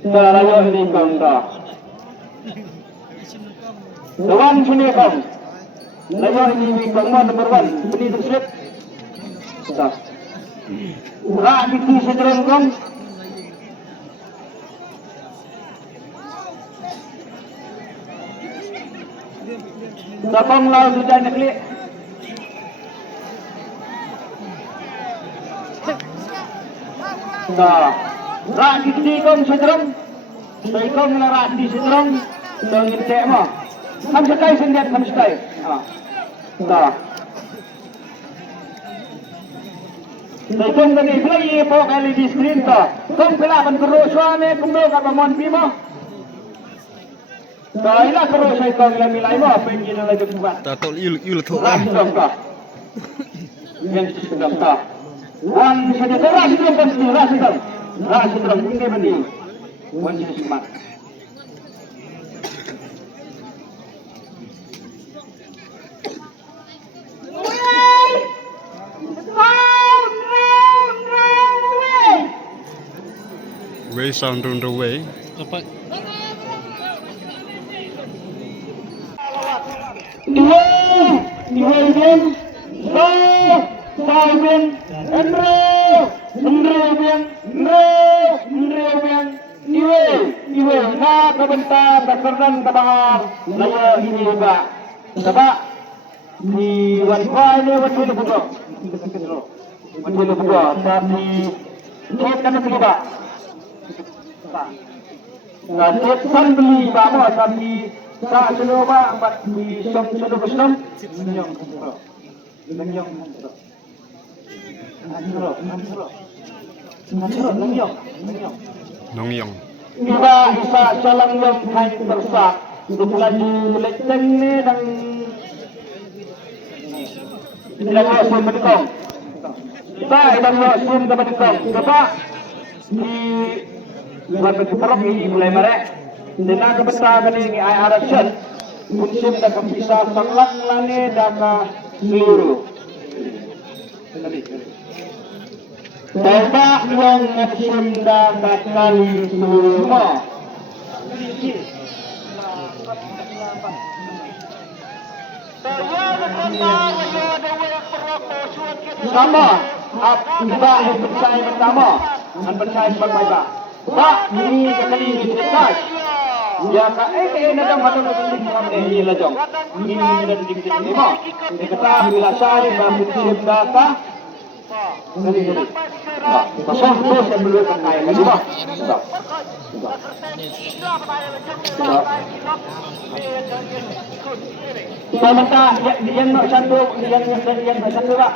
Layo ini kong dah. Dewan sini kong. Layo ini kong nomor 1. Beli terslip. Dah. Rak itu sedang kong. Sapang lau sudah nak klik. Dah. Rak itu kong sedang. Saya kong rak di sedang. Dongin cek mah. Kamu sekai sendiri, kamu sekai. Dah. Saya kong tadi lagi pok kali di screen dah. Kong pelaban kerusuhan ni kumdo kata mon bimo. Dah ilah terus saya kong ilah milai mah apa yang kita lagi buat. Tahu il tu Ras dong kah? Yang sedang kah? Wan saja ras dong kan ras dong. Ras dong ini benih. Wan jadi semat. way sound on the way. Apa? Di Wan ini Wan tapi cek kan terlibat. Nah, cek kan beli bawa tapi tak coba buat di shop sudah besar. Lenyong. Nongyong. Iba isa jalan yang kain bersak. Lagi leceng ni dan tidak langsung berdekong. Kita tidak langsung berdekong. Sebab di luar perang ini mulai merek. Dengan kebesaran ini IRS musim dan bisa sangat lane dan seluruh. Sebab yang musim dan kali seluruh. Sama, kita percaya bersama, dan percaya sebagai Pak, ini kali ini selesai. Ya, nadang matang ini lajong. Ini dan dikit lima. Kita bila saya masih tidak data. Kali. Pasal terus yang belum terkait lagi bah. Saya minta yang satu pak.